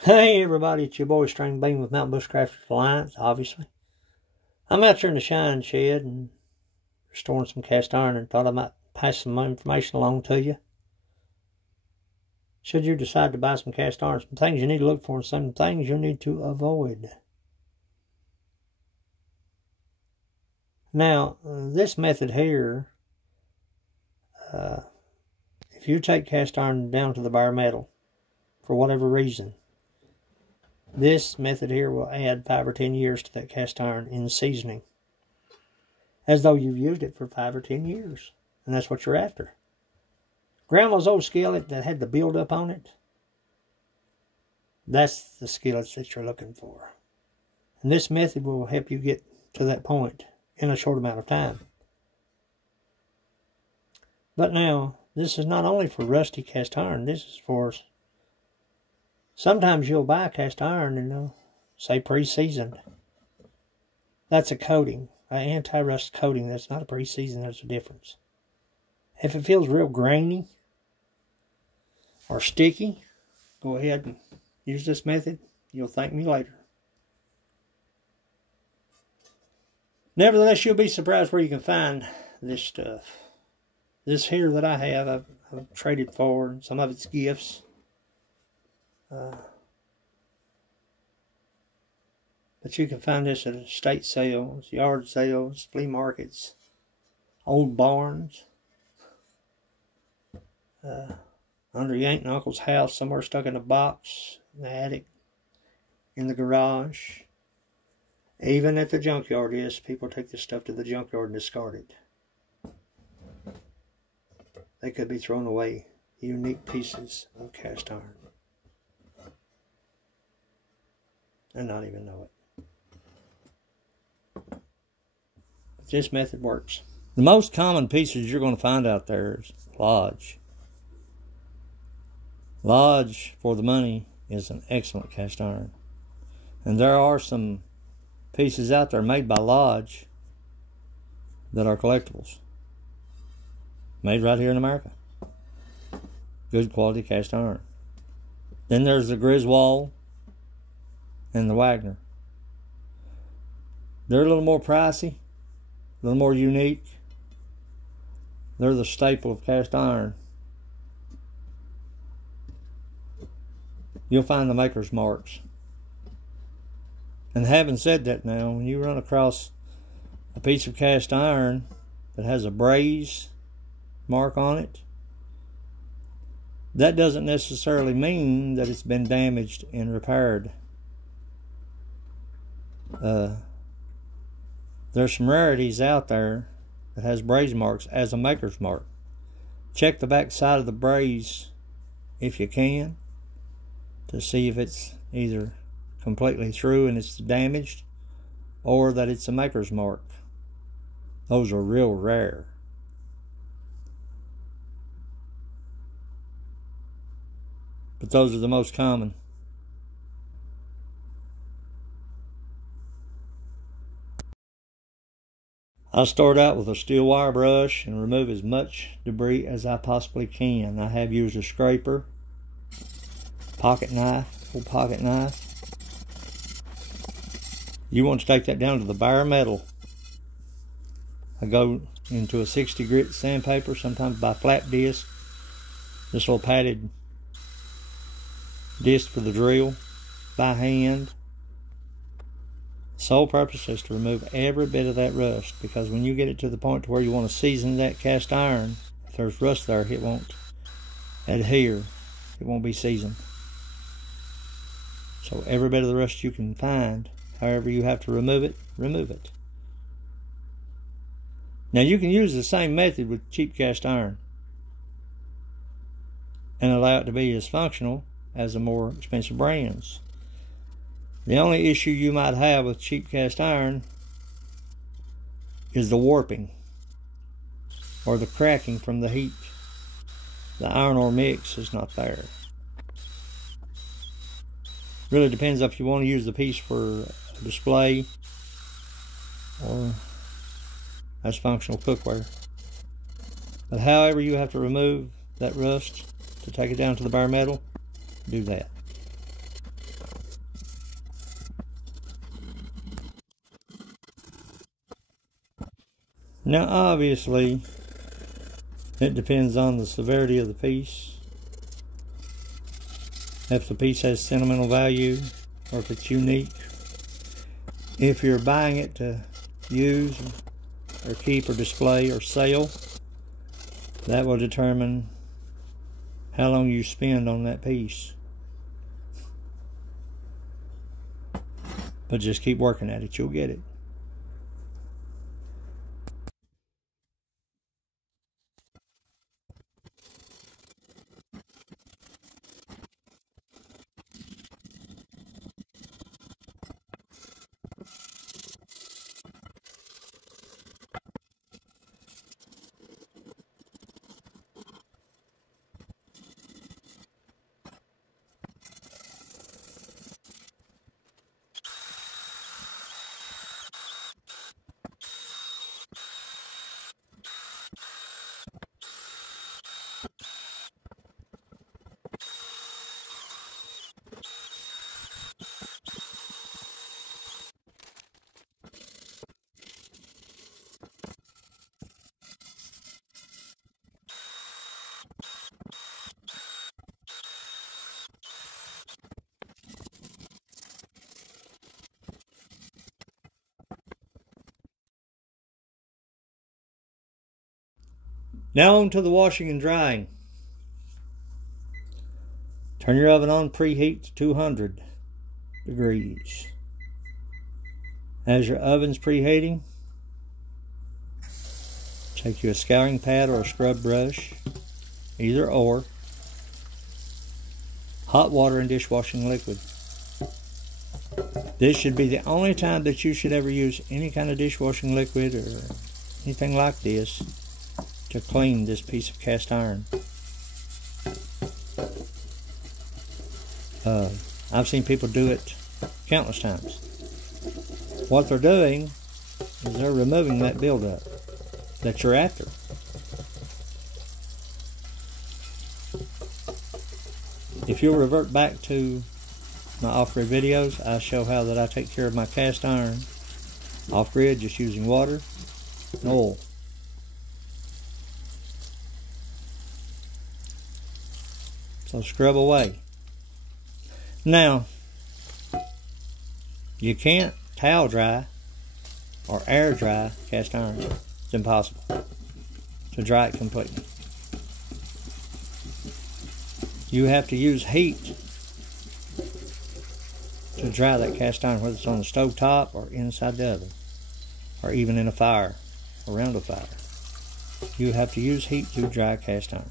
Hey everybody, it's your boy String Bean with Mountain Bushcrafters Alliance, obviously. I'm out there in the shine shed and restoring some cast iron and thought I might pass some information along to you. Should you decide to buy some cast iron, some things you need to look for and some things you need to avoid. Now, this method here, if you take cast iron down to the bare metal, for whatever reason, this method here will add 5 or 10 years to that cast iron in seasoning, as though you've used it for 5 or 10 years, and that's what you're after. Grandma's old skillet that had the build-up on it, that's the skillets that you're looking for. And this method will help you get to that point in a short amount of time. But now, this is not only for rusty cast iron, this is for... Sometimes you'll buy cast iron and they'll say pre-seasoned. That's a coating, an anti-rust coating. That's not a pre-seasoned, there's a difference. If it feels real grainy or sticky, go ahead and use this method. You'll thank me later. Nevertheless, you'll be surprised where you can find this stuff. This here that I have, I've traded for. Some of it's gifts. But you can find this at estate sales, yard sales, flea markets, old barns, under your aunt and uncle's house, somewhere stuck in a box, in the attic, in the garage. Even at the junkyard, yes, people take this stuff to the junkyard and discard it. They could be thrown away, unique pieces of cast iron, and not even know it. But this method works. The most common pieces you're going to find out there is Lodge. Lodge, for the money, is an excellent cast iron. And there are some pieces out there made by Lodge that are collectibles. Made right here in America. Good quality cast iron. Then there's the Griswold and the Wagner. They're a little more pricey, a little more unique. They're the staple of cast iron. You'll find the maker's marks. And having said that now, when you run across a piece of cast iron that has a braze mark on it, that doesn't necessarily mean that it's been damaged and repaired. There's some rarities out there that has braze marks as a maker's mark. Check the back side of the braze if you can to see if it's either completely through and it's damaged or that it's a maker's mark. Those are real rare. But those are the most common. I start out with a steel wire brush and remove as much debris as I possibly can. I have used a scraper, pocket knife, old pocket knife. You want to take that down to the bare metal. I go into a 60 grit sandpaper, sometimes by flat disc. This little padded disc for the drill, by hand. Sole purpose is to remove every bit of that rust, because when you get it to the point to where you want to season that cast iron, if there's rust there, it won't adhere. It won't be seasoned. So every bit of the rust you can find, however you have to remove it, remove it. Now you can use the same method with cheap cast iron and allow it to be as functional as the more expensive brands. The only issue you might have with cheap cast iron is the warping or the cracking from the heat. The iron ore mix is not there. Really depends if you want to use the piece for a display or as functional cookware. But however you have to remove that rust to take it down to the bare metal, do that. Now obviously it depends on the severity of the piece. If the piece has sentimental value or if it's unique. If you're buying it to use or keep or display or sell, that will determine how long you spend on that piece. But just keep working at it, you'll get it. Now on to the washing and drying. Turn your oven on, preheat to 200 degrees. As your oven's preheating, take you a scouring pad or a scrub brush, either or, hot water and dishwashing liquid. This should be the only time that you should ever use any kind of dishwashing liquid or anything like this to clean this piece of cast iron. I've seen people do it countless times. What they're doing is they're removing that buildup that you're after. If you'll revert back to my off-grid videos, I show how that I take care of my cast iron off-grid just using water and oil. So scrub away. Now, you can't towel dry or air dry cast iron. It's impossible to dry it completely. You have to use heat to dry that cast iron, whether it's on the stove top or inside the oven, or even in a fire, around a fire. You have to use heat to dry cast iron.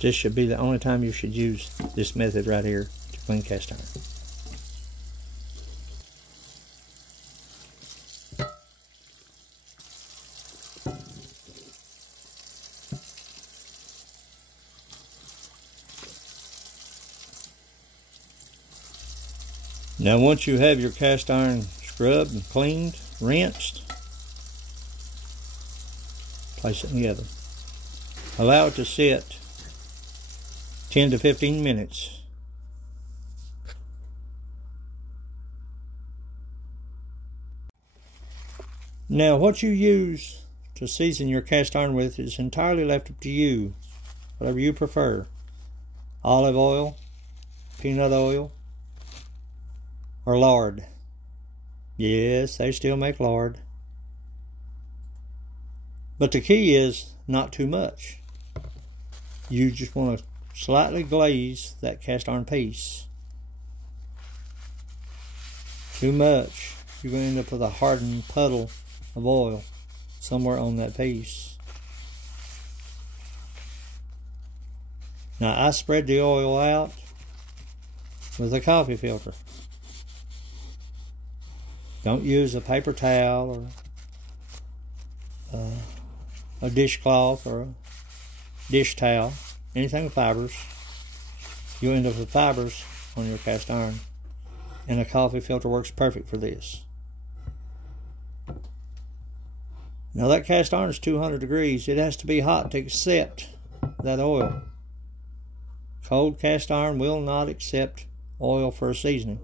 This should be the only time you should use this method right here to clean cast iron. Now once you have your cast iron scrubbed and cleaned, rinsed, place it in the oven. Allow it to sit 10 to 15 minutes. Now what you use to season your cast iron with is entirely left up to you, whatever you prefer. Olive oil, peanut oil, or lard. Yes, they still make lard. But the key is not too much. You just want to slightly glaze that cast iron piece. Too much, you're going to end up with a hardened puddle of oil somewhere on that piece. Now I spread the oil out with a coffee filter. Don't use a paper towel or a dishcloth or a dish towel, anything with fibers. You'll end up with fibers on your cast iron, and a coffee filter works perfect for this. Now that cast iron is 200 degrees. It has to be hot to accept that oil. Cold cast iron will not accept oil for a seasoning.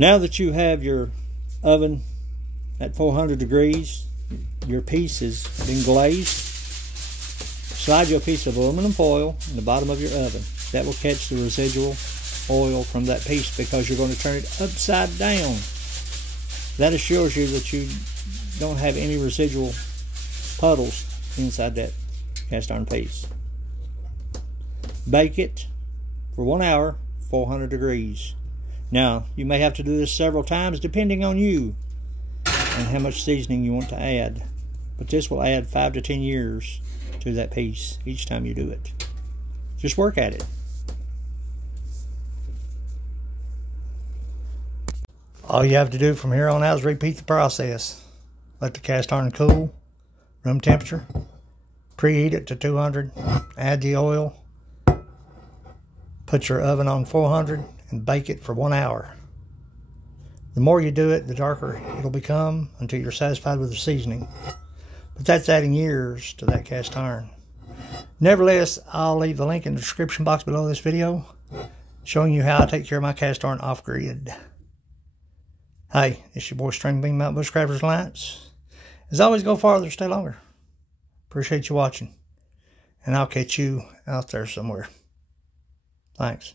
Now that you have your oven at 400 degrees, your piece has been glazed, slide your piece of aluminum foil in the bottom of your oven. That will catch the residual oil from that piece because you're going to turn it upside down. That assures you that you don't have any residual puddles inside that cast iron piece. Bake it for 1 hour, 400 degrees. Now, you may have to do this several times depending on you and how much seasoning you want to add. But this will add 5 to 10 years to that piece each time you do it. Just work at it. All you have to do from here on out is repeat the process. Let the cast iron cool, room temperature, preheat it to 200, add the oil, put your oven on 400, and bake it for 1 hour. The more you do it, the darker it'll become until you're satisfied with the seasoning. But that's adding years to that cast iron. Nevertheless, I'll leave the link in the description box below this video showing you how I take care of my cast iron off-grid. Hey, it's your boy String Bean Mountain Bushcrafters Alliance. As always, go farther, stay longer. Appreciate you watching. And I'll catch you out there somewhere. Thanks.